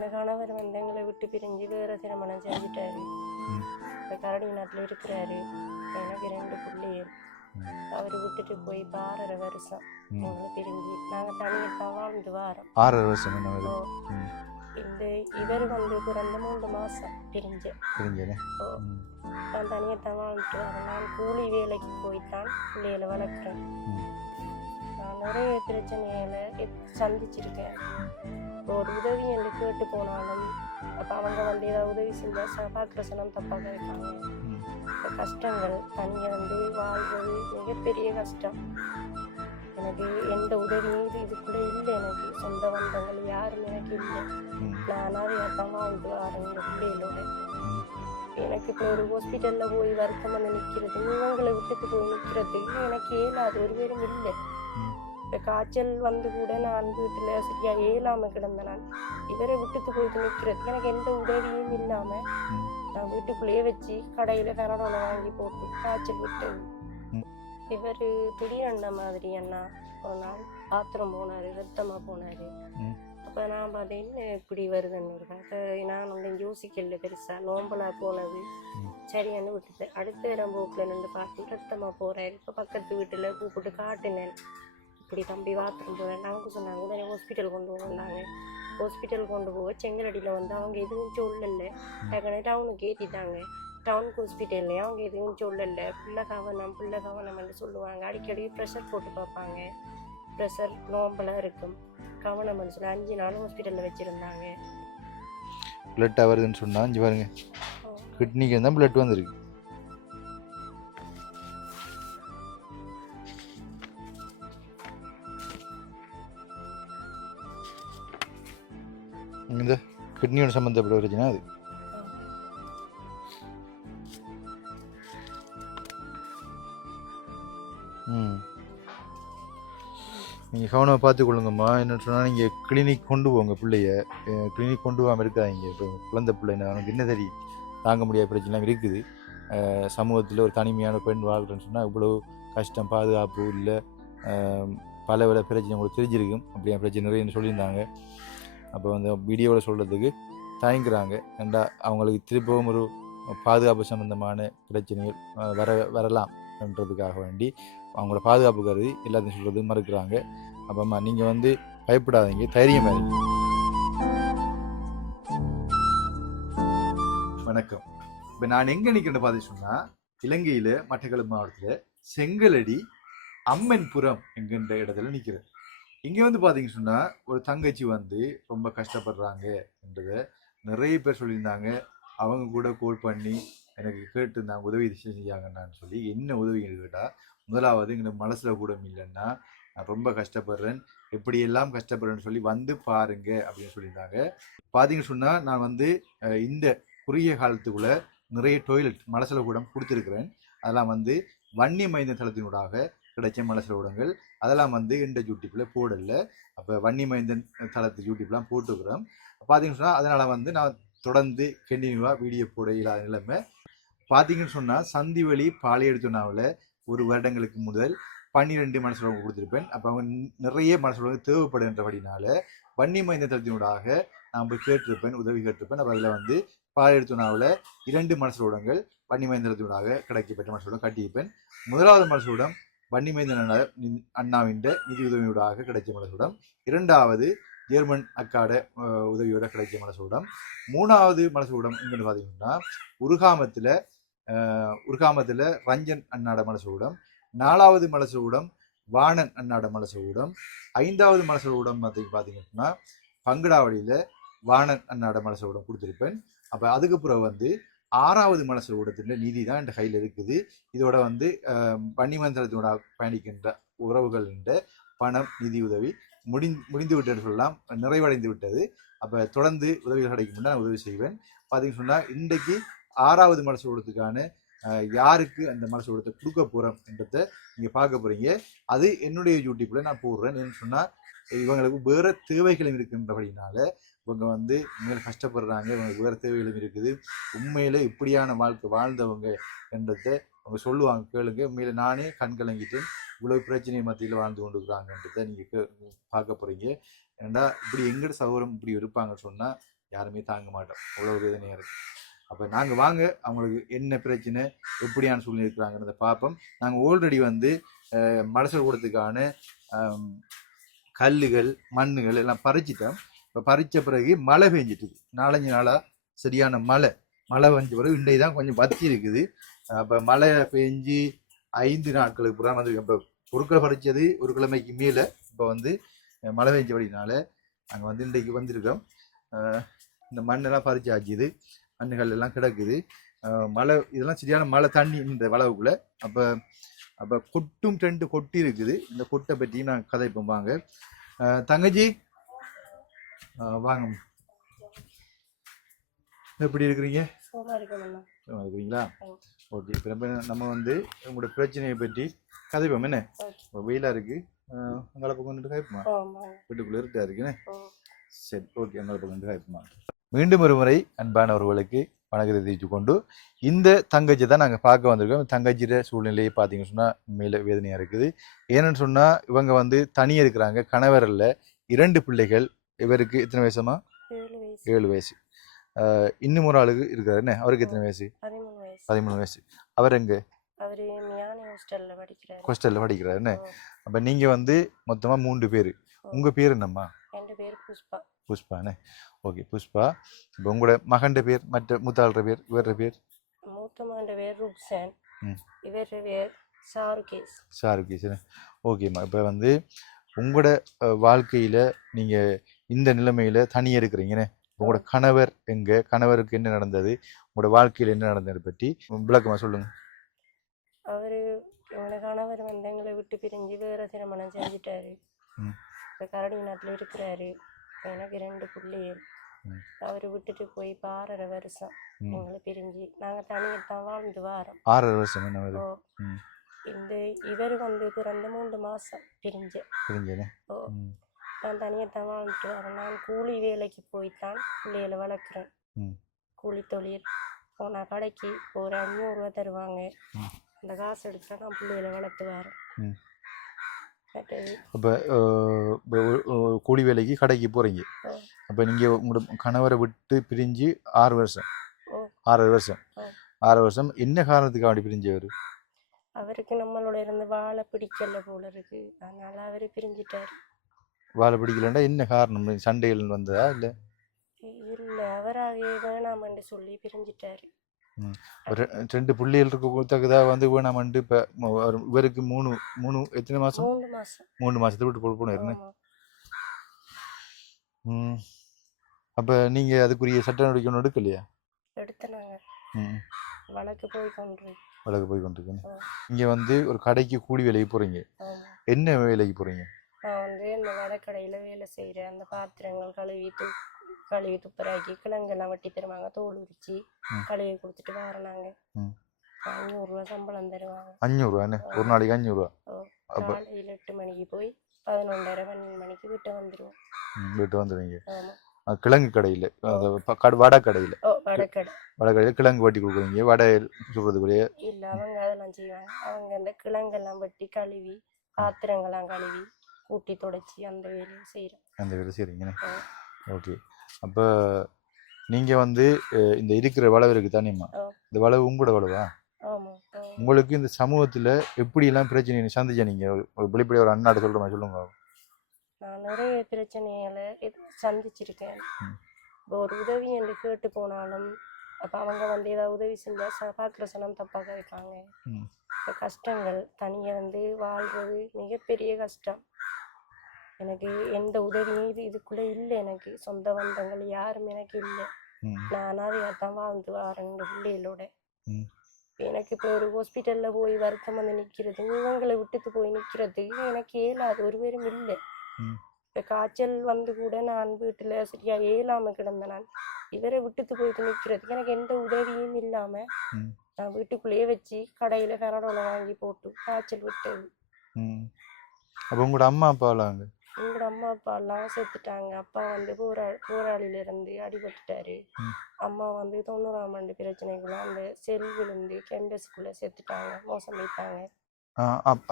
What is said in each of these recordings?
கணவர் வந்து எங்களை விட்டு பிரிஞ்சு வேற திருமணம் செஞ்சுட்டாரு. இப்போ கரடி நாட்டில் இருக்கிறாரு. எனக்கு 2 பிள்ளைகள். அவர் விட்டுட்டு போய் இப்போ 6.5 வருஷம் எங்களை பிரிஞ்சு நாங்கள் தனியாக வாழ்ந்து வாரோம். 6.5 வருஷம் இந்த இவர் வந்து பிறந்த 3 மாதம் பிரிஞ்சேன். நான் தனியாக வாழ்ந்துட்டு வரேன். நான் கூலி வேலைக்கு போய்த்தான் பிள்ளைகளை வளர்க்குறேன். நான் நிறைய பிரச்சனைகளை சந்திச்சிருக்கேன். ஒரு உதவி என்று கேட்டு போனாலும் அப்போ அவங்க வந்து ஏதாவது உதவி செஞ்சால் பார்க்குற சனம் தப்பாக இருக்காங்க. இப்போ கஷ்டங்கள் தனியாக வந்து வாழ்வது மிகப்பெரிய கஷ்டம். எனக்கு எந்த உதவியும் இதுக்குள்ளே இல்லை. எனக்கு சொந்த பந்தங்கள் யாரும் எனக்கு இல்லை. நான் தான் வாழ்ந்து வரேன் இந்த பிள்ளைகளோட. எனக்கு இப்போ ஒரு ஹாஸ்பிட்டலில் போய் வருத்தம் வந்து நிற்கிறது, இவங்களை விட்டுட்டு போய் நிற்கிறது எனக்கு ஏலாது ஒரு பேரும் இல்லை. இப்போ காய்ச்சல் வந்து கூட நான் வீட்டில் சரியாக ஏலாமல் கிடந்தேன். நான் இவரை விட்டுட்டு போயிட்டு நிற்கிறது எனக்கு எந்த உதவியும் இல்லாமல் நான் வீட்டுக்குள்ளேயே வச்சு கடையில் கனடோல வாங்கி போட்டு காய்ச்சல் விட்டது. இவர் திடீரெண்ட மாதிரி அண்ணா ஒரு நாள் பாத்திரம் போனார், ரத்தமாக போனார். அப்போ நான் பார்த்தீங்கன்னா இப்படி வருதுன்னு இருக்காங்க. நான் வந்து யோசிக்கல பெருசாக நோம்பலாக போனது சரியானு விட்டுட்டேன். அடுத்த இடம் போக்கில் நின்று பார்த்து ரத்தமாக போகிறாரு. இப்போ பக்கத்து வீட்டில் கூப்பிட்டு காட்டினேன், இப்படி தம்பி பாத்திரம் போகிறேன். அவங்க சொன்னாங்க உடனே ஹாஸ்பிட்டல் கொண்டு போனாங்க. ஹாஸ்பிட்டல் கொண்டு போக செங்கலடியில் வந்து அவங்க எதுவும் சொல்லலை. டக்குனு டவுனுக்கு ஏற்றிட்டாங்க. டவுனுக்கு ஹாஸ்பிட்டல்லையே அவங்க எதுவும் சொல்லலை. பிள்ளை கவனம்னு சொல்லுவாங்க. அடிக்கடி ப்ரெஷர் போட்டு பார்ப்பாங்க. ப்ரெஷர் நோம்பலாக இருக்கும், கவனம்னு சொல்லி 5 நாள் ஹாஸ்பிட்டலில் வச்சுருந்தாங்க. பிளட் வருதுன்னு சொன்னால் இங்கே பாருங்க, கிட்னிக்கு இருந்தால் பிளட் வந்துருக்கு. இந்த கிட்னியோட சம்மந்தப்பட்ட பிரச்சனை அது. நீங்கள் கவனமாக பார்த்துக்கொள்ளுங்கம்மா. என்னென்னு சொன்னால் நீங்கள் கிளினிக் கொண்டு போங்க பிள்ளைய. கிளினிக் கொண்டு போகாமல் இருக்காதீங்க. இப்போ குழந்தை பிள்ளைங்க அவனுக்கு என்ன தெரியும், தாங்க முடியாத பிரச்சனைலாம் இருக்குது. சமூகத்தில் ஒரு தனிமையான பெண் வாழ்கிறேன்னு சொன்னால் இவ்வளோ கஷ்டம், பாதுகாப்பு இல்லை, பல பல பிரச்சனை உங்களுக்கு தெரிஞ்சிருக்கும். அப்படியான பிரச்சனை நிறைய சொல்லியிருந்தாங்க. அப்போ வந்து வீடியோவில் சொல்கிறதுக்கு தயங்குறாங்க. ஏண்டா அவங்களுக்கு திரும்பவும் ஒரு பாதுகாப்பு சம்மந்தமான பிரச்சனைகள் வரலாம் என்றதுக்காக வேண்டி அவங்களோட பாதுகாப்பு கருதி எல்லாத்தையும் சொல்கிறது மறுக்கிறாங்க. அப்போம்மா நீங்கள் வந்து பயப்படாதீங்க, தைரியமாக இருங்க. வணக்கம். இப்போ நான் எங்கே நிற்கிறேன்னு பார்த்து சொன்னால் இலங்கையில் மட்டக்களப்பு மாவட்டத்தில் செங்கலடி அம்மன்புரம் என்கின்ற இடத்துல நிற்கிறேன். இங்கே வந்து பார்த்தீங்கன்னு சொன்னால் ஒரு தங்கச்சி வந்து ரொம்ப கஷ்டப்படுறாங்க என்றதை நிறைய பேர் சொல்லியிருந்தாங்க. அவங்க கூட கோல் பண்ணி எனக்கு கேட்டுருந்தாங்க உதவி செஞ்சாங்கன்னு சொல்லி. என்ன உதவின்னு கேட்டால், முதலாவது எங்களுக்கு மனசில் கூட இல்லைன்னா நான் ரொம்ப கஷ்டப்படுறேன், எப்படியெல்லாம் கஷ்டப்படுறேன்னு சொல்லி வந்து பாருங்க அப்படின்னு சொல்லியிருந்தாங்க. பார்த்தீங்கன்னு சொன்னால் நான் வந்து இந்த குறுகிய காலத்துக்குள்ளே நிறைய டாய்லெட் மலசல கூடம் கொடுத்துருக்குறேன். அதெல்லாம் வந்து வன்னி மைந்த தளத்தினூடாக கிடைச்ச மலசல கூடங்கள். அதெல்லாம் வந்து இந்த யூடியூப்பில் போடலை. அப்போ வன்னி மைந்தன் தளத்து யூடியூப்லாம் போட்டுக்கிறோம். பார்த்தீங்கன்னு சொன்னால் அதனால் வந்து நான் தொடர்ந்து கண்டினியூவாக வீடியோ போட இல்லாத நிலைமை. பார்த்தீங்கன்னு சொன்னால் சந்திவெளி பாலியெடுத்துனாவில் 1 வருடங்களுக்கு முதல் 12 மனசுலகம் கொடுத்துருப்பேன். அப்போ அவங்க நிறைய மனசுலகம் தேவைப்படுகின்றபடினால வன்னி மைந்த தளத்தினூடாக நான் போய் கேட்டிருப்பேன், உதவி கேட்டிருப்பேன். அப்போ அதில் வந்து பாலியெடுத்துனாவில் 2 மனசுலூடங்கள் வன்னி மைந்த தளத்தினூடாக கிடைக்கப்பட்ட மனசுலகம் கட்டியிருப்பேன். முதலாவது மனசுலூடம் வன்னி மைந்தன் அண்ணாவின் நிதி உதவியூடாக கிடைச்ச மனசுலகம். 2வது ஜெர்மன் அக்காட உதவியோட கிடைச்ச மனசுலகம். 3வது மனசுலகம் எங்கன்னு பார்த்தீங்கன்னா உருகாமத்தில் ரஞ்சன் அண்ணாட மனசுலகம். 4வது மனசுலகம் வாணன் அண்ணாட மனசுலகம். 5வது மனசுலகம் பார்த்தீங்கன்னா பங்கடாவடியில் வாணன் அண்ணாட மனசுலகம் கொடுத்துருப்பேன். அப்போ அதுக்கு பிறகு வந்து 6வது மனசுலகத்தின் நிதி தான் என் கையில் இருக்குது. இதோட வந்து வன்னிமந்திரத்தினோட பயணிக்கின்ற உறவுகள் பணம் நிதி உதவி முடிந்து விட்டது சொல்லலாம், நிறைவடைந்து விட்டது. அப்போ தொடர்ந்து உதவிகள் கிடைக்கும் நான் உதவி செய்வேன். பார்த்தீங்கன்னு சொன்னால் இன்றைக்கு 6வது மனசுலகத்துக்கான யாருக்கு அந்த மனசுலகத்தை கொடுக்க போகிறோம் என்றதை நீங்கள் பார்க்க போகிறீங்க. அது என்னுடைய யூடியூப்பில் நான் போடுறேன். என்னன்னு சொன்னால் இவங்களுக்கு வேறு தேவைகளும் இருக்கின்றபடினால இவங்க வந்து உண்மையில கஷ்டப்படுறாங்க, இவங்களுக்கு வேறு தேவைகளும் இருக்குது. உண்மையில இப்படியான வாழ்க்கை வாழ்ந்தவங்க என்றதை அவங்க சொல்லுவாங்க, கேளுங்க. உண்மையில நானே கண் கலங்கிட்டு இவ்வளவு பிரச்சனை மத்தியில் வாழ்ந்து கொண்டு இருக்கிறாங்கன்றதை நீங்கள் பார்க்க போகிறீங்க. ஏன்னா இப்படி எங்கட சகோதரம் இப்படி இருப்பாங்க சொன்னா யாருமே தாங்க மாட்டோம், அவ்வளோ வேதனையா இருக்கு. அப்போ நாங்கள் வாங்க அவங்களுக்கு என்ன பிரச்சனை எப்படியான சூழ்நிலை இருக்கிறாங்கன்றத பார்ப்போம். நாங்கள் ஆல்ரெடி வந்து மலசல் கூடத்துக்கான கல்லுகள் மண்ணுகள் எல்லாம் பறிச்சிட்டோம். இப்போ பறித்த பிறகு மழை பெஞ்சிட்டு 4-5 நாளாக சரியான மழை பெஞ்ச பிறகு இன்றைக்கு தான் கொஞ்சம் வத்தி இருக்குது. அப்போ மழை பெஞ்சு 5 நாட்களுக்கு புறம் வந்து இப்போ பொருட்களை பறித்தது ஒரு கிழமைக்கு மேலே இப்போ வந்து மழை பெஞ்சபடினால நாங்கள் வந்து இன்றைக்கு வந்திருக்கோம். இந்த மண்ணெல்லாம் பறிச்சு ஆச்சுது, மண்ணுகள் எல்லாம் கிடக்குது. மழை இதெல்லாம் சரியான மழை தண்ணி இந்த வளவுக்குள்ள. அப்போ கொட்டும் 2 கொட்டி இருக்குது. இந்த கொட்டை பற்றியும் நான் கதைப்போம் வாங்க. தங்கச்சி வாங்க, எப்படி இருக்கிறீங்க? இருக்கிறீங்களா? ஓகே. இப்போ நம்ம வந்து உங்களோட பிரச்சனையை பற்றி கதைப்போம். என்ன வெயிலாக இருக்கு, உங்களை பக்கம் வந்துட்டு காய்ப்புமா, வீட்டுக்குள்ளே இருக்கா இருக்குன்னு. சரி, ஓகே, உங்களை பக்கம் வந்து காய்ப்புமா. மீண்டும் ஒரு முறை அன்பானவர்களுக்கு வணக்கத்தை தெரிவித்து கொண்டு இந்த தங்கச்சி தான் நாங்கள் பார்க்க வந்திருக்கோம். தங்கச்சியோட சூழ்நிலையை பார்த்தீங்கன்னு சொன்னால் உண்மையில வேதனையாக இருக்குது. ஏன்னு சொன்னால் இவங்க வந்து தனியாக இருக்கிறாங்க, கணவர் இல்லை, 2 பிள்ளைகள். இவருக்கு எத்தனை வயசுமா? 7 வயசு. இன்னும் ஒரு ஆளுக்கு இருக்காரு என்ன, அவருக்கு எத்தனை வயசு? 13 வயசு. அவர் எங்கே? ஹாஸ்டலில் படிக்கிறாரு என்ன. அப்போ நீங்கள் வந்து மொத்தமாக 3 பேர். உங்கள் பேர் என்னம்மா? புஷ்பாண்ணே. ஓகே, புஷ்பா. இப்போ உங்களோட மகண்ட பேர், மற்ற மூத்தாளுற பேர், இவர பேர்? மூத்த மகண்ட பேர் ருக்ஸான், இவர பேர் சாருகேஸ். சாருகேஸ். ஓகேம்மா. இப்போ வந்து உங்களோட வாழ்க்கையில் நீங்கள் இந்த நிலைமையில் தனியாக இருக்கிறீங்கன்னு, உங்களோட கணவர் எங்கே, கணவருக்கு என்ன நடந்தது, உங்களோட வாழ்க்கையில் என்ன நடந்ததை பற்றி விளக்கமாக சொல்லுங்கள். எங்களோட கணவர் வந்து எங்களை விட்டு பிரிஞ்சு வேறு திருமணம் செஞ்சுட்டாரு. இப்போ கரடி நாட்டில் இருக்கிறாரு. எனக்கு 2 பிள்ளைகள். அவர் விட்டுட்டு போய் 6.5 வருஷம் எங்களை பிரிஞ்சு நாங்கள் தனியத்தான் வாழ்ந்து வாரோம். 6.5 வருஷம். இந்த இவர் வந்து பிறந்த 3 மாதம் பிரிஞ்சேன். நான் தனியத்தான் வாழ்ந்துட்டு வரேன். நான் கூலி வேலைக்கு போய்த்தான் பிள்ளைகளை வளர்க்குறேன். கூலி தொழில் போனால் கடைக்கு ஒரு 500 ரூபா தருவாங்க. அந்த காசு எடுத்துட்டா நான் பிள்ளைகளை வளர்த்து வரேன். அப்போ கூலி வேலைக்கு கடைக்கு போகிறீங்க. அப்போ நீங்கள் உங்களோட கணவரை விட்டு பிரிஞ்சு 6 வருஷம். 6 வருஷம் என்ன காரணத்துக்கு அப்படி பிரிஞ்சவர்? அவருக்கு நம்மளோட இருந்து வாழை பிடிக்கல போல இருக்கு, அதனால அவர் பிரிஞ்சிட்டாரு. வாழை பிடிக்கலன்னா என்ன காரணம்? சண்டைகள் வந்ததா? இல்லை அவராகவே வேணாமன்னு சொல்லி பிரிஞ்சிட்டாரு. 2 பிள்ளைகள் இருக்கத்தக்கதா வந்து வேணாமண்டு. இப்போ இவருக்கு 3 எத்தனை மாதம்? 3 மாதத்தை விட்டு போனாருன்னு. அப்போ நீங்கள் அதுக்குரிய சட்ட நடவடிக்கை ஒன்று எடுக்கலையா? எடுத்தனாங்க, வழக்கு போய் கொண்டிருக்கேன். இங்கே வந்து ஒரு கடைக்கு கூலி வேலைக்கு போகிறீங்க. என்ன வேலைக்கு போகிறீங்க? நான் வந்து இந்த வடக்கடையில் வேலை செய்கிறேன். அந்த பாத்திரங்கள் கழுவி துப்புராக்கி கிழங்கெல்லாம் வெட்டி தருவாங்க, தோல் உரிச்சு கழுவி கொடுத்துட்டு வரனாங்க. 500 ரூபா சம்பளம் தருவாங்க. 500 ரூபா? ஒரு நாளைக்கு 500 ரூபா. காலையில் 8 மணிக்கு போய் 11:30 மணிக்கு வீட்டை வந்துடுவோம். வீட்டு வந்துடுவீங்க. கிழங்கு கடையில், வடக்கடையில் கிழங்கு வெட்டி கொடுக்குறீங்க. வடை சொல்றதுக்குள்ளேயே இல்லை, அவங்க அதெல்லாம் செய்வாங்க. அவங்க அந்த கிழங்கெல்லாம் வெட்டி கழுவி பாத்திரங்கள்லாம் கழுவி கூட்டி தொடச்சி அந்த வேலையை செய்கிறீங்க. ஓகே. அப்போ நீங்கள் வந்து இந்த இருக்கிற வளவு இருக்குது தானேம்மா, இந்த வளவு உங்களோட வளவா? உங்களுக்கு இந்த சமூகத்தில் எப்படியெல்லாம் பிரச்சனை சந்திச்சா? நீங்கள் வெளிப்படையாக ஒரு அண்ணாட்ட சொல்கிற மாதிரி சொல்லுங்க. நான் நிறைய பிரச்சனைகளை சந்திச்சிருக்கேன். இப்போ ஒரு உதவி என்று கேட்டு போனாலும் அப்போ அவங்க வந்து ஏதாவது உதவி செஞ்சால் பார்க்குற சனம் தப்பாக இருக்காங்க. இப்போ கஷ்டங்கள் தனியாக வந்து வாழ்கிறது மிகப்பெரிய கஷ்டம். எனக்கு எந்த உதவியும் இதுக்குள்ளே இல்லை. எனக்கு சொந்த பந்தங்கள் யாரும் எனக்கு இல்லை. நான் அதையாத்தான் வாழ்ந்து வரேன் பிள்ளைகளோட. எனக்கு இப்போ ஒரு ஹாஸ்பிட்டலில் போய் வருத்தம் வந்து நிற்கிறது, இவங்களை விட்டுட்டு போய் நிற்கிறதுக்கு எனக்கு ஏலாது, ஒரு பேரும் இல்லை. இப்போ காய்ச்சல் வந்து கூட நான் வீட்டில் சரியா ஏலாமல் கிடந்தேன். நான் இவரை விட்டுட்டு போயிட்டு நிற்கிறதுக்கு எனக்கு எந்த உதவியும் இல்லாமல் நான் வீட்டுக்குள்ளேயே வச்சு கடையில் ஃபெனடோலை வாங்கி போட்டு காய்ச்சல் விட்டது. அப்போ உங்களோட அம்மா அப்பாலாம்? எங்களோட அம்மா அப்பாலாம் செத்துட்டாங்க. அப்பா வந்து போராளியிலிருந்து அடிபட்டுட்டாரு. அம்மா வந்து 90ஆம் ஆண்டு பிரச்சனைக்குள்ள அந்த செல் விழுந்து கேம்பஸ்குள்ளே செத்துட்டாங்க, மோசம் வைத்தாங்க.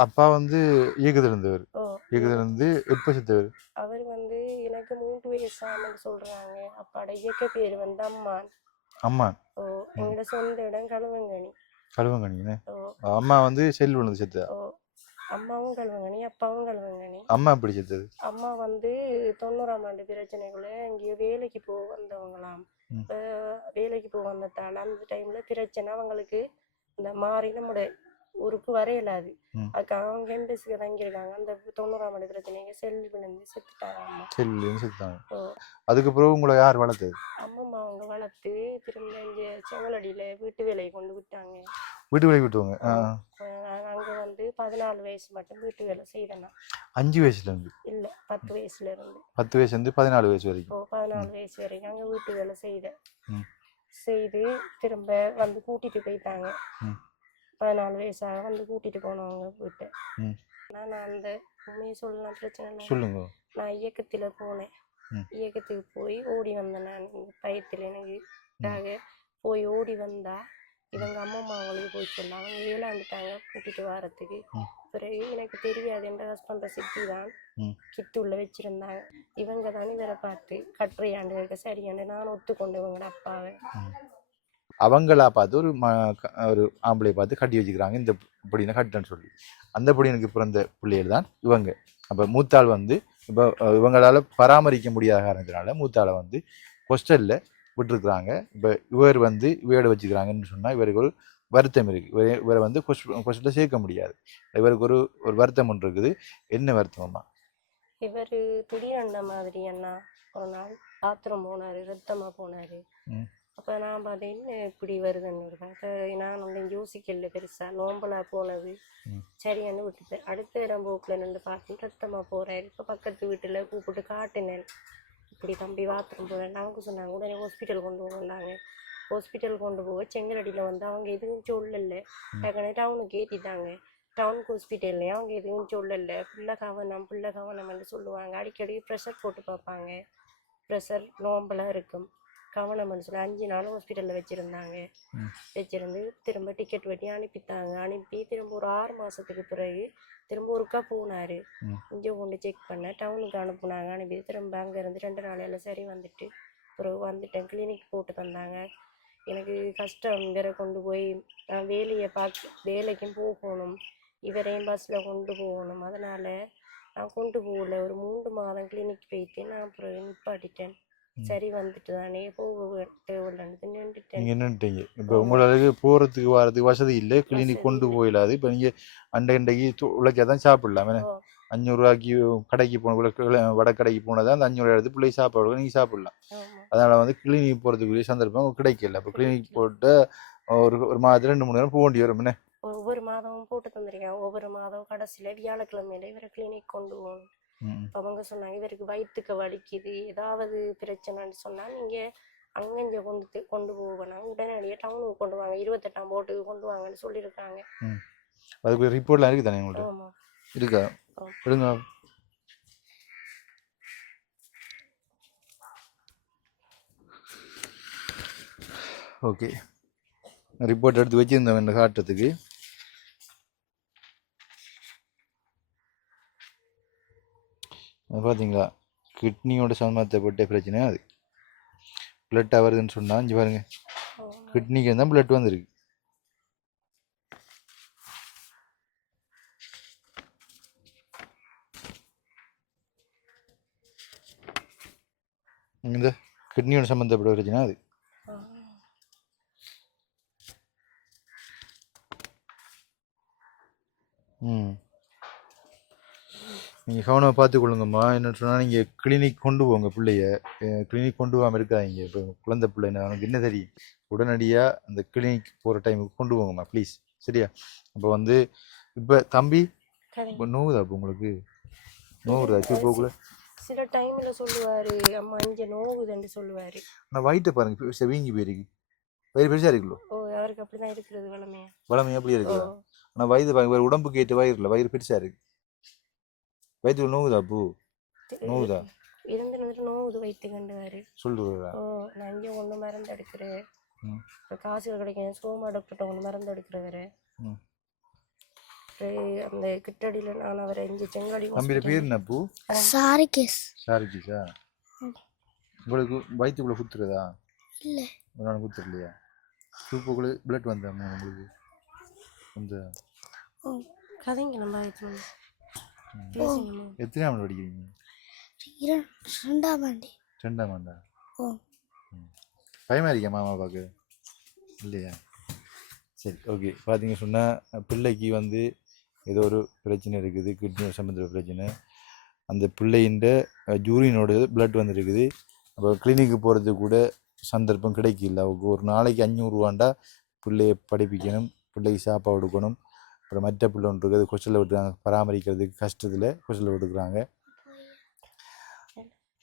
அப்பா வந்து இயக்கத்தில் இருந்தவர். ஓ இயக்கத்தில் இருந்து எப்போ செத்தவர்? அவர் வந்து எனக்கு 3 வயசு ஆமான்னு சொல்றாங்க. அப்பாட இயக்க பேர் வந்து அம்மான். அம்மான். ஓ எங்களோட சொந்த இடம் கழுவங்கனி. கழுவங்கனின்னு. ஓ அம்மா வந்து செல் விழுந்து செத்தா? ஓ அம்மாவும் கழுவங்கனி, அப்பாவும் கழுவங்கனி. அம்மா எப்படி செத்தது? அம்மா வந்து 90ஆம் ஆண்டு பிரச்சனைக்குள்ள எங்கேயோ வேலைக்கு போக வந்தவங்களாம். வேலைக்கு போக வந்ததால அந்த டைம்ல பிரச்சனை அவங்களுக்கு இந்த மாறி நம்முடைய ஊருக்கு வரையலாது. அதுக்காக அவங்க எம்பசிக்கு தங்கியிருக்காங்க. அந்த 90ஆம் ஆண்டு பிரச்சனைக்கு செல் விழுந்து செத்துட்டாங்க அம்மா. செல் விழுந்து செத்தாங்க. ஓ அதுக்கு பிறகு உங்களை யார் வளர்த்தது? அம்மம்மா அவங்க வளர்த்து திரும்ப இங்கே செங்கலடியில் வீட்டு வேலையை கொண்டு விட்டாங்க. வீட்டு வேலைக்கு விட்டுவாங்க. நான் அங்கே வந்து 14 வயசு மட்டும் வீட்டு வேலை செய்தேன்னா. 5 வயசுல இருந்து? இல்லை 10 வயசுல இருந்து. 10 வயசுல இருந்து 14 வயசு வரைக்கும்? 14 வயசு வரைக்கும் அங்கே வீட்டு வேலை செய்து திரும்ப வந்து கூட்டிட்டு போயிட்டாங்க. 14 வயசாக வந்து கூட்டிட்டு போனவங்க வீட்டை. நான் அந்த உண்மையை சொல்லலாம், பிரச்சனை இல்லை. சொல்லுங்க. நான் இயக்கத்தில் போனேன். இயக்கத்துக்கு போய் ஓடி வந்தேன். நான் பயத்தில் எனக்கு போய் ஓடி வந்தா இவங்க அம்மம்மா அவங்களுக்கு போய் சொன்னாங்க. அவங்க ஏழாண்டுட்டாங்க கூட்டிட்டு வரத்துக்கு. பிறகு எனக்கு தெரியாது, என் ஹஸ்பண்டை சிட்டி தான் கித்துள்ள வச்சிருந்தாங்க. இவங்க தானே இவரை பார்த்து கட்டுறையாண்டு இருக்க சரியாண்டு நான் ஒத்துக்கொண்டு இவங்களோட அப்பாவை. அவங்களா பார்த்து ஒரு ஆம்பளை பார்த்து கட்டி வச்சுக்கிறாங்க, இந்த பொடினை கட்டுன்னு சொல்லி. அந்த பொடினுக்கு பிறந்த பிள்ளைகள் தான் இவங்க. அப்போ மூத்தாள் வந்து இப்போ இவங்களால் பராமரிக்க முடியாத காரணத்தினால மூத்தாளை வந்து ஹாஸ்டலில் விட்டுருக்குறாங்க. இப்போ இவர் வந்து இவையோட வச்சுக்கிறாங்கன்னு சொன்னால் இவருக்கு ஒரு வருத்தம் இருக்குது. இவரை வந்து ஹாஸ்டலில் சேர்க்க முடியாது. இவருக்கு ஒரு வருத்தம் ஒன்று இருக்குது. என்ன வருத்தம்மா? இவர் திடீர்ந்த மாதிரி அண்ணா ஒரு நாள் பாத்ரூம் போனார், ரத்தமாக போனார். அப்போ நான் பார்த்தீங்கன்னா இப்படி வருதுன்னு இருக்கேன். நான் வந்து யோசிக்கல பெருசாக, நோம்பலாக போனது சரியானு விட்டுட்டேன். அடுத்த இடம் போக்கில் நின்று பார்த்து ரத்தமாக போகிறாரு. இப்போ பக்கத்து வீட்டில் கூப்பிட்டு காட்டினேன், இப்படி தம்பி பாத்ரூம் போகிறேன். அவங்க சொன்னாங்க உடனே ஹாஸ்பிட்டல் கொண்டு போகலாங்க. ஹாஸ்பிட்டல் கொண்டு போக செங்கலடியில் வந்து அவங்க எதுவும் சொல்லலை. டக்குனே டவுனுக்கு ஏற்றிட்டாங்க. டவுனுக்கு ஹாஸ்பிட்டல்லையும் அவங்க எதுவும் சொல்லலை. பிள்ளை கவனம்னு சொல்லுவாங்க. அடிக்கடி ப்ரெஷர் போட்டு பார்ப்பாங்க. ப்ரெஷர் நோம்பலாக இருக்கும், கவனம்னு சொல்லி 5 நாள் ஹாஸ்பிட்டலில் வச்சுருந்து திரும்ப டிக்கெட் வெட்டி அனுப்பிட்டாங்க. அனுப்பி திரும்ப ஒரு 6 மாதத்துக்கு பிறகு திரும்ப ஒருக்கா போனார். இங்கே கொண்டு செக் பண்ண டவுனுக்கு அனுப்புனாங்க. அனுப்பி திரும்ப அங்கேருந்து 2 நாளையில் சரி வந்துட்டு பிறகு வந்துட்டேன். கிளினிக் போட்டு தந்தாங்க. எனக்கு கஷ்டம், இவரை கொண்டு போய் நான் வேலைக்கும் போகணும், இவரையும் பஸ்ஸில் கொண்டு போகணும். அதனால் நான் கொண்டு போகல. ஒரு 3 மாதம் கிளினிக் போயிட்டு நான் அப்புறம் நிப்பாட்டிட்டேன். சரி வந்துட்டு தானே நின்றுட்டீங்க. இப்போ உங்களுக்கு போகிறதுக்கு வரதுக்கு வசதி இல்லை, கிளினிக் கொண்டு போயிடாது. இப்போ நீங்கள் அண்டைக்கு உழைச்சாதான் சாப்பிடலாம். 500 ரூபாய்க்கு கடைக்கு வடக்கடைக்கு போனதான் அந்த 500 எடுத்து பிள்ளை சாப்பாடு நீங்கள் சாப்பிடலாம். அதனால் வந்து கிளினிக் போகிறதுக்குரிய சந்தர்ப்பம் கிடைக்கல. இப்போ கிளினிக் போட்டு ஒரு மாதத்துல 2-3 நேரம் போக வேண்டி வரும். ஒவ்வொரு மாதமும் போட்டு தந்துருக்கேன். ஒவ்வொரு மாதம் கடைசியில் வியாழக்கிழமையில இவரை கிளினிக் கொண்டு போகணும். அவங்க சொன்னாங்க இவருக்கு வயிற்றுக்கு வலிக்குது, ஏதாவது பிரச்சனைன்னு சொன்னால் நீங்கள் அங்கே கொண்டு போவேனா உடனடியாக டவுனுக்கு கொண்டு வாங்க, 28ஆம் போட்டுக்கு கொண்டு வாங்கன்னு சொல்லியிருக்காங்க. அதுக்கு ரிப்போர்ட்லாம் இருக்குது தானே உங்கள்கிட்ட? ஆமாம் இருக்கா? எடுங்க. ஓகே, ரிப்போர்ட் எடுத்து வச்சுருந்தோம் இந்த காட்டுறதுக்கு. பார்த்தீங்களா, கிட்னியோட சம்மந்தப்பட்ட பிரச்சனை. அது பிளட்டாக வருதுன்னு சொன்னால் இங்கே பாருங்க, கிட்னிக்கு தான் பிளட் வந்துருக்கு. இந்த கிட்னியோட சம்மந்தப்பட்ட பிரச்சனை அது. நீங்கள் கவனமாக பார்த்துக்கொள்ளுங்கம்மா. என்ன சொன்னால் நீங்கள் கிளினிக் கொண்டு போங்க பிள்ளைய. கிளினிக் கொண்டு போகாமல் இருக்காதீங்க. இப்போ குழந்தை பிள்ளைன்னு அவனுக்கு என்ன தெரியும், உடனடியாக அந்த கிளினிக் போகிற டைமுக்கு கொண்டு போங்கம்மா ப்ளீஸ். சரியா? அப்போ வந்து இப்போ தம்பி இப்போ நோவுதா? இப்போ உங்களுக்கு நோவுதா? போகல சில டைமில் சொல்லுவார், அம்மா இங்கே நோவுதுன்னு சொல்லுவார். ஆனால் வயிற்றை பாருங்க, செவிங்கி போயிருக்கு, வயிறு பெருசாக இருக்குல்ல. அவருக்கு அப்படி தான் இருக்கிறது வளமையாக அப்படி இருக்குது. ஆனால் வயது பாருங்க, உடம்புக்கு ஏற்ற வயிறு இல்லை, வயிறு பெருசாக இருக்குது. வயிற்றுல நோவுதா? பூ நோவுதா? இருந்துட்டு நோவுது வயிற்று கண்டுவாரு சொல்லுவா. நான் இங்கே ஒன்று மருந்து எடுக்கிறேன், காசுகள் கிடைக்கும், சோமா டாக்டர்கிட்ட ஒன்று மருந்து எடுக்கிறவரு. அந்த கிட்டடியில் நான் அவரை இங்கே செங்கடி தம்பியோட பேர் என்ன பூ? சாரிகேஸ். சாரிகேஸா? உங்களுக்கு வயிற்றுக்குள்ளே குத்துறதா? இல்லை, ஒரு குத்துறலையா? சூப்புக்குள்ளே பிளட் வந்தா உங்களுக்கு இந்த கதைங்க நம்ம எத்தனை ஆண்டு படிக்கிறீங்க? 2ஆம் ஆண்டு. 2ஆம் ஆண்டா? பயமா இருக்கா மாமா பார்க்க இல்லையா? சரி, ஓகே. பார்த்தீங்க சொன்னால் பிள்ளைக்கு வந்து ஏதோ ஒரு பிரச்சனை இருக்குது, கிட்னி சம்மந்தப்பட்ட பிரச்சனை. அந்த பிள்ளையின் ஜூரினோட பிளட் வந்துருக்குது. அப்போ கிளினிக்கு போகிறதுக்கு கூட சந்தர்ப்பம் கிடைக்கல. அவங்க ஒரு நாளைக்கு 500 ரூபாண்டா பிள்ளையை படிப்பிக்கணும், பிள்ளைக்கு சாப்பாடு கொடுக்கணும். அப்புறம் மற்ற பிள்ளை ஒன்று இருக்குது, கொச்சலில் விட்டுறாங்க, பராமரிக்கிறதுக்கு கஷ்டத்தில் கொச்சலில் விட்டுக்கிறாங்க.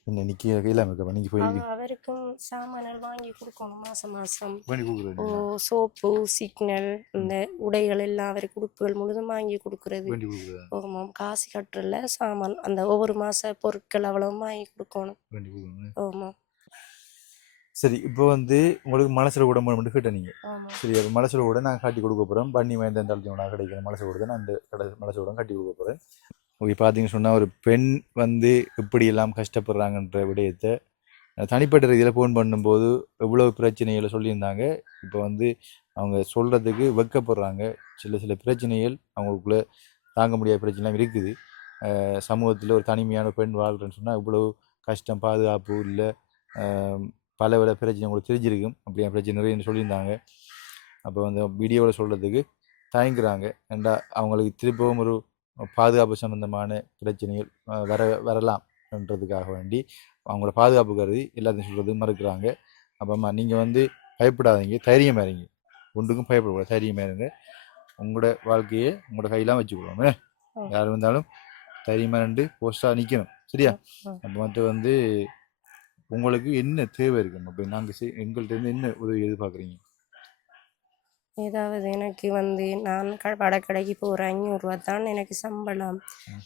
என்ன நிற்க கையிலாம இருக்கப்ப நீங்கள் போய் அவருக்கும் சாமான்கள் வாங்கி கொடுக்கணும் மாதம் மாதம். பண்ணி கொடுக்குறது சோப்பு, சிக்னல், இந்த உடைகள் எல்லாம் அவருக்கு உடுப்புகள் முழுதும் வாங்கி கொடுக்குறது. ஆமாம், காசு கட்டுறல சாமான் அந்த ஒவ்வொரு மாத பொருட்கள் அவ்வளவு வாங்கி கொடுக்கணும். ஆமாம். சரி, இப்போ வந்து உங்களுக்கு மனசில் கூட மட்டும் கேட்ட நீங்கள். சரி, அப்போ மனசில் கூட நான் காட்டி கொடுக்க போகிறேன். பண்ணி வேந்த தளத்தினோட கிடைக்கிற மனசில் கூட நான் அந்த மனசில் கூட கட்டி கொடுக்க போகிறேன். ஓகே, பார்த்தீங்கன்னு சொன்னால் ஒரு பெண் வந்து எப்படியெல்லாம் கஷ்டப்படுறாங்கன்ற விடயத்தை தனிப்பட்ட ரீதியில் ஃபோன் பண்ணும்போது எவ்வளோ பிரச்சனைகளை சொல்லியிருந்தாங்க. இப்போ வந்து அவங்க சொல்கிறதுக்கு வெக்கப்படுறாங்க. சில பிரச்சனைகள் அவங்களுக்குள்ளே தாங்க முடியாத பிரச்சனைலாம் இருக்குது. சமூகத்தில் ஒரு தனிமையான பெண் வாழ்கிறேன்னு சொன்னால் இவ்வளோ கஷ்டம், பாதுகாப்பு இல்லை, பல வித பிரச்சனை உங்களுக்கு தெரிஞ்சிருக்கும். அப்படியான பிரச்சனை நிறைய சொல்லியிருந்தாங்க. அப்போ வந்து வீடியோவில் சொல்கிறதுக்கு தயங்குறாங்க. ஏண்டா அவங்களுக்கு திருப்பவும் ஒரு பாதுகாப்பு சம்பந்தமான பிரச்சனைகள் வரலாம்ன்றதுக்காக வேண்டி அவங்களோட பாதுகாப்பு கருதி எல்லாத்தையும் சொல்கிறது மறுக்கிறாங்க. அப்போம்மா நீங்கள் வந்து பயப்படாதீங்க, தைரியமாக இருங்க, ஒன்றுக்கும் பயப்படக்கூடாது, தைரியமாக இருங்க. உங்களோட வாழ்க்கையை உங்களோட கையெல்லாம் வச்சுக்கிடுவோமே. யார் வந்தாலும் தைரியமாக நின்று போஸ்டாக நிற்கணும், சரியா? அப்போ மட்டும் வந்து உங்களுக்கு என்ன தேவை இருக்கும்? அப்போ நாங்கள் எங்கள்கிட்ட என்ன உதவி எதிர்பார்க்குறீங்க? ஏதாவது எனக்கு வந்து நான் வடக்கடைக்கு போகிறேன், 500 ரூபா தான் எனக்கு சம்பளம்.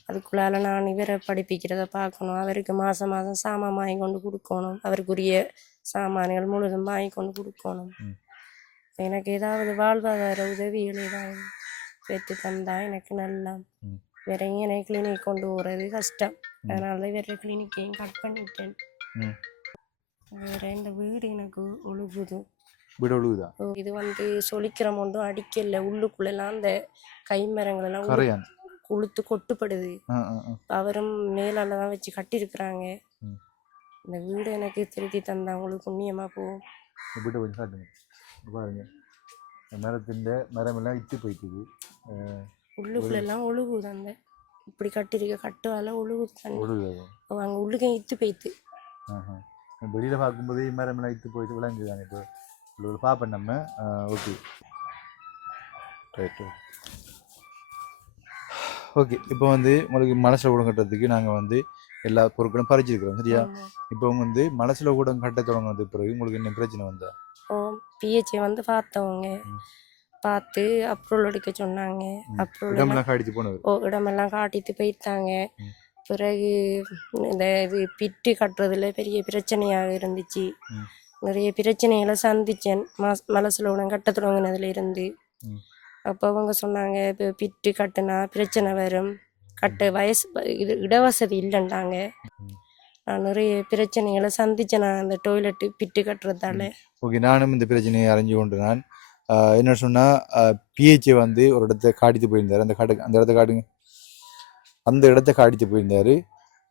அதுக்குள்ளால நான் இவரை படிப்பிக்கிறத பார்க்கணும். அவருக்கு மாதம் மாதம் சாமான் வாங்கி கொண்டு கொடுக்கணும், அவருக்குரிய சாமான்கள் முழுதும் வாங்கி கொண்டு கொடுக்கணும். எனக்கு ஏதாவது வாழ்வாதார உதவிகள் ஏதாவது பெற்று தந்தா எனக்கு நல்லா. வேற எங்கே கிளினிக் கொண்டு போகிறது கஷ்டம், அதனால வேற கிளினிக்கையும் கட் பண்ணிட்டேன். வேற இந்த வீடு எனக்கு ஒழுகுது. இது வந்து சொலிக்கிற ஒன்றும் அடிக்கல, உள்ளுக்குள்ளெல்லாம் அந்த கைமரங்களெல்லாம் உளுத்து கொட்டுப்படுது. அவரும் மேலால தான் வச்சு கட்டியிருக்கிறாங்க. இந்த வீடு எனக்கு திருத்தி தந்தா உங்களுக்கு புண்ணியமா போகும். உள்ளுக்குள்ளெல்லாம் ஒழுகுது, அந்த இப்படி கட்டிருக்க கட்டுவால ஒழுகுது தண்ணி. அங்க உள்ளுக்கே இத்து போய்த்து. வெளியில பார்க்கும்போது மரமெல்லாம் இத்து போயிட்டு விளங்குதாங்க. இப்போ பார்ப்பேன் நம்ம. Okay right. ஓகே, இப்போ வந்து உங்களுக்கு மனசில் கூடம் கட்டுறதுக்கு நாங்கள் வந்து எல்லா பொருட்களும் பறிச்சிருக்கிறோம், சரியா? இப்போ வந்து மனசில் கூடம் கட்ட தொடங்கினது பிறகு உங்களுக்கு என்ன பிரச்சனை வந்தா? பிஹெச்ஐ வந்து பார்த்தவங்க பார்த்து அப்ரூவல் எடுக்க சொன்னாங்க. இடமெல்லாம் காட்டிட்டு போயிட்டாங்க. பிறகு இந்த இது பிட்டு கட்டுறதுல பெரிய பிரச்சனையாக இருந்துச்சு. நிறைய பிரச்சனைகளை சந்தித்தேன் மனசில் உடன் கட்ட தொடங்கினதுல இருந்து. அப்போ அவங்க சொன்னாங்க, இப்போ பிட்டு கட்டுனா பிரச்சனை வரும், கட்ட வயசு இது இடவசதி இல்லைண்டாங்க. நான் நிறைய பிரச்சனைகளை சந்தித்தேன் நான் அந்த டொய்லெட்டு பிட்டு கட்டுறதால. ஓகே, நானும் இந்த பிரச்சனையை அறிஞ்சு கொண்டு நான் என்ன சொன்னால் பிஹெச்ஏ வந்து ஒரு இடத்த காட்டிட்டு போயிருந்தார். அந்த இடத்த காட்டிட்டு போயிருந்தார்.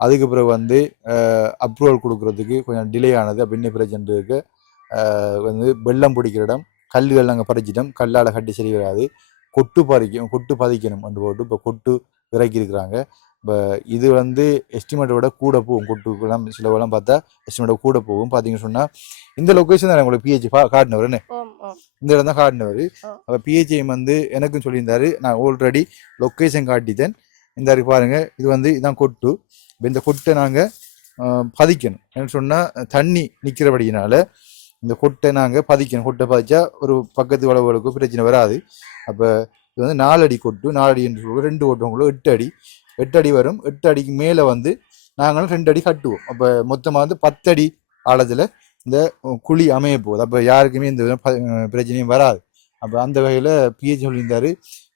அதுக்கு பிறகு வந்து அப்ரூவல் கொடுக்குறதுக்கு கொஞ்சம் டிலே ஆனது. அப்போ என்ன பிரச்சனைக்கு வந்து வெள்ளம் பிடிக்கிற இடம், கல்லுகள் நாங்கள் பறிச்சிட்டோம், கல்லால் கட்டி சரி வராது, கொட்டு பதிக்கணும் என்று போட்டு இப்போ கொட்டு இறக்கி இருக்கிறாங்க. இப்போ இது வந்து எஸ்டிமேட்டை விட கூட போகும், கொட்டுக்கெல்லாம் சிலவெல்லாம் பார்த்தா எஸ்டிமேட்டை கூட போகும். பார்த்தீங்கன்னு சொன்னால் இந்த லொக்கேஷன் தான் உங்களுக்கு பிஹெச்சி காட்டினவருன்னு, இந்த இடம் தான் காட்டினவர். அப்போ பிஹெச்ஐ வந்து எனக்கும் சொல்லியிருந்தாரு, நான் ஆல்ரெடி லொக்கேஷன் காட்டித்தேன், இந்த பாருங்கள், இது வந்து இதான் கொட்டு. இந்த கொட்டை நாங்கள் பதிக்கணும். என்ன சொன்னால் தண்ணி நிற்கிறபடியினால இந்த கொட்டை நாங்கள் பதிக்கணும். கொட்டை பதிச்சா ஒரு பக்கத்து வளவுகளுக்கு பிரச்சனை வராது. அப்போ இது வந்து 4 அடி கொட்டு, 4 அடி என்று சொல்லுவோம். 2 கொட்டவங்களும் 8 அடி வரும். 8 அடிக்கு மேலே வந்து நாங்களும் 2 அடி கட்டுவோம். அப்போ மொத்தமாக வந்து 10 அடி ஆழத்தில் இந்த குழி அமைய போகுது. அப்போ யாருக்குமே இந்த பிரச்சனையும் வராது. அப்போ அந்த வகையில் பிஹெச் சொல்லியிருந்தார்,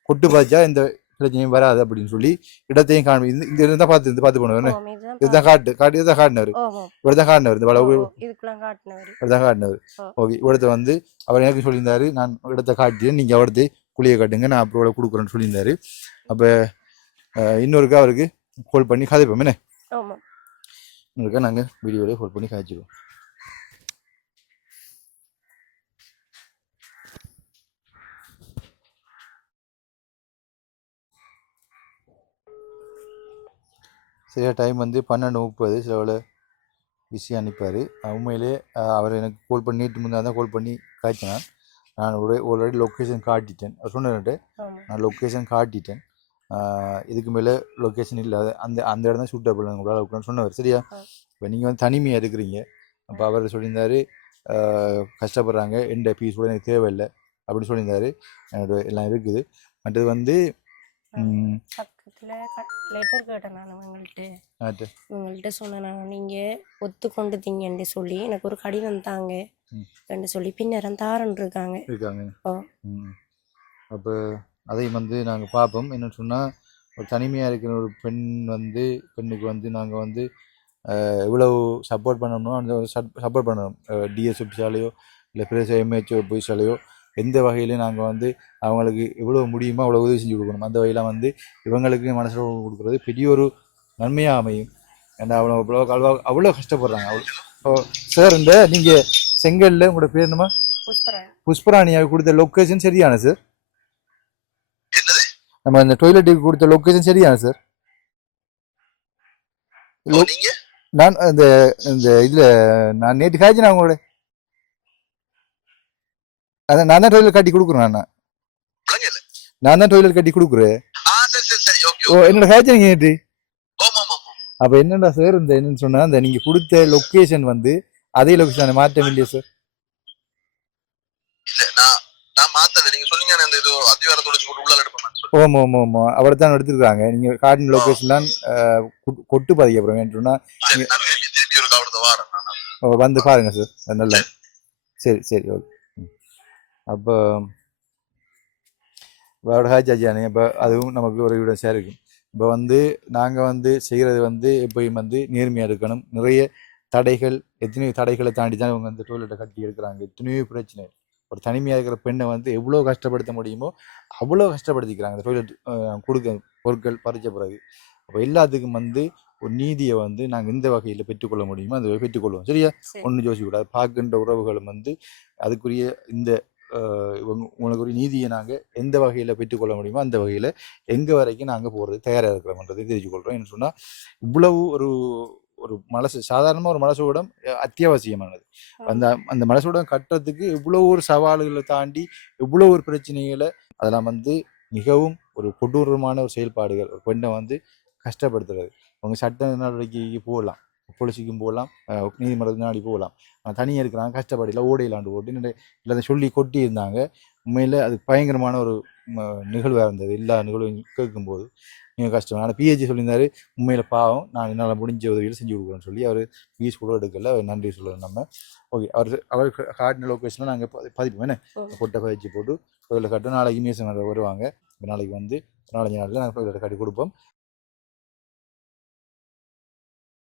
கொட்டு பதிச்சா இந்த பிரச்சனையும் வராது அப்படின்னு சொல்லி இடத்தையும் காணி இங்க இருந்தா பார்த்து போனவர் ஓ இதுதான் இதுதான் இதுதான் காட்டினவர் ஓ இவர்தான் காட்டினவர் இந்த வளவு இதுக்கெல்லாம் காட்டினவர் இவர்தான் காட்டினவர் ஓ. ஓகே இவரத்தை வந்து அவர் எனக்கு சொல்லியிருந்தாரு நான் இடத்தை காட்டிட்டேன் நீங்க அவரத்தை குழியை காட்டுங்க நான் அப்புறம் கொடுக்குறேன்னு சொல்லியிருந்தாரு அப்ப இன்னொருக்கா அவருக்கு கால் பண்ணி கதைப்போம் என்ன ஆமா இன்னொருக்கா நாங்க வீடியோல கால் பண்ணி காய்ச்சிடுவோம் சரியா டைம் வந்து 12:30 சிலவில் பிஸி அனுப்பார் உண்மையிலே அவர் எனக்கு கால் பண்ணி நேற்று முன்னாடி தான் கால் பண்ணி காய்ச்சினான் நான் ஆல்ரெடி லொக்கேஷன் காட்டிட்டேன் அவர் சொன்னேன்ட்டு நான் லொக்கேஷன் காட்டிட்டேன் இதுக்கு மேலே லொக்கேஷன் இல்லை அந்த அந்த இடம் தான் சூட்டபிள் உங்களால் சொன்னவர் சரியா இப்போ நீங்கள் வந்து தனிமையாக இருக்கிறீங்க அப்போ அவர் சொல்லியிருந்தார் கஷ்டப்படுறாங்க எந்த பீஸ் கூட எனக்கு தேவையில்லை அப்படின்னு சொல்லியிருந்தாரு என்னோட எல்லாம் இருக்குது மற்றது வந்து பக்கத்தில் லெட்டர் கேட்டேன் நான் இவங்கள்ட்ட சொன்னேன் நீங்கள் ஒத்துக்கொண்டுதீங்கன்னு சொல்லி எனக்கு ஒரு கடிதம் தாங்க என்று சொல்லி பின்னரம் தாரன் இருக்காங்க அப்போ அதையும் வந்து நாங்கள் பார்ப்போம் என்னென்னு சொன்னால் ஒரு தனிமையாக இருக்கிற ஒரு பெண்ணுக்கு வந்து நாங்கள் வந்து எவ்வளவு சப்போர்ட் பண்ணணும் அந்த சப்போர்ட் பண்ணணும் டிஎஸ்எஃப்ஸாலேயோ இல்லை பிரேச எம்ஹெச்ஓ போய்ஸாலேயோ எந்த வகையிலையும் நாங்கள் வந்து அவங்களுக்கு எவ்வளோ முடியுமோ அவ்வளோ உதவி செஞ்சு கொடுக்கணும் அந்த வகையில் வந்து இவங்களுக்கு மனசில் கொடுக்குறது பெரிய ஒரு நன்மையாக அமையும் ஏன்னா அவ்வளோ கஷ்டப்படுறாங்க சார் இந்த நீங்கள் செங்கல்ல உங்களோட பேர் என்னமா புஷ்பராணியாக கொடுத்த லொக்கேஷன் சரியான சார் நம்ம இந்த டாய்லெட்டுக்கு கொடுத்த லொக்கேஷன் சரியான சார் நான் இந்த இந்த இதில் நான் நேற்று காய்ச்சி நான் உங்களோட அதான் நான் தான் டாய்லெட் கட்டி கொடுக்குறேன் நான் தான் டாய்லெட் கட்டி கொடுக்குறேன் ஓ என்னோட காய்ச்சல் நீங்க நேற்று அப்ப என்னடா சார் இந்த என்னன்னு சொன்னா இந்த நீங்க கொடுத்த லொக்கேஷன் வந்து அதே லொக்கேஷன் மாற்றம் இல்லையா சார் ஓமா ஓமா ஓமா அவர் தான் எடுத்துருக்காங்க நீங்க காட்டின லொக்கேஷன் கொட்டு பாதிக்க அப்புறம் சொன்னா வந்து பாருங்க சார் நல்லா சரி சரி ஓகே அப்போ அவரோட ஹாஜாஜியானே இப்போ அதுவும் நமக்கு ஒரு எவிடன்ஸாக இருக்கும் இப்போ வந்து நாங்கள் வந்து செய்கிறது வந்து எப்பயும் வந்து நேர்மையாக இருக்கணும் நிறைய தடைகள் எத்தனையோ தடைகளை தாண்டி தான் இவங்க வந்து டாய்லெட்டை கட்டி எடுக்கிறாங்க எத்தனையோ பிரச்சனை ஒரு தனிமையாக இருக்கிற பெண்ணை வந்து எவ்வளோ கஷ்டப்படுத்த முடியுமோ அவ்வளோ கஷ்டப்படுத்திக்கிறாங்க இந்த டாய்லெட் கொடுக்க பொருட்கள் பறிச்ச பிறகு அப்போ எல்லாத்துக்கும் வந்து ஒரு நீதியை வந்து நாங்கள் எந்த வகையில் பெற்றுக்கொள்ள முடியுமோ அதை பெற்றுக்கொள்வோம் சரியா ஒன்று யோசிக்கக்கூடாது பார்க்கின்ற உறவுகளும் வந்து அதுக்குரிய இந்த உங்களுக்கு ஒரு நீதியை நாங்கள் எந்த வகையில் பெற்றுக்கொள்ள முடியுமோ அந்த வகையில் எங்கே வரைக்கும் நாங்கள் போகிறது தயாராக இருக்கிறோம்ன்றதை தெரிஞ்சுக்கொள்கிறோம் என்ன சொன்னால் இவ்வளவு ஒரு ஒரு சாதாரணமாக ஒரு மனசூடம் அத்தியாவசியமானது அந்த அந்த மனசூடம் கட்டுறதுக்கு இவ்வளோ ஒரு சவால்களை தாண்டி இவ்வளோ ஒரு பிரச்சனைகளை அதெல்லாம் வந்து மிகவும் ஒரு கொடூரமான ஒரு செயல்பாடுகள் ஒரு பெண்ணை வந்து கஷ்டப்படுத்துறது அவங்க சட்ட நடவடிக்கைக்கு போகலாம் பொலிசிக்கும் போகலாம் நீதிமன்றத்துக்கு நாடி போகலாம் தனியாக இருக்கிறாங்க கஷ்டப்படல ஓடையிலாண்டு போட்டு இல்லை சொல்லி கொட்டி இருந்தாங்க உண்மையில் அது பயங்கரமான ஒரு நிகழ்வாக இருந்தது எல்லா நிகழ்வும் கேட்கும்போது நீங்கள் கஷ்டம் ஆனால் பிஹெச்சி சொல்லியிருந்தாரு உண்மையில் பாவம் நான் என்னால் முடிஞ்ச உதவியில் செஞ்சு கொடுக்குறேன்னு சொல்லி அவர் ஃபீஸ் கூட எடுக்கல அவர் நன்றி சொல்லணும் நம்ம ஓகே அவர் காட்டின லொக்கேஷனில் நாங்கள் பதிப்போம் என்ன கொட்டை பதிச்சு போட்டு கோயிலில் கட்டும் நாளைக்கு மீசம் வருவாங்க நாளைக்கு வந்து 4-5 நாளில் நாங்கள் கோயிலில் கட்டி கொடுப்போம்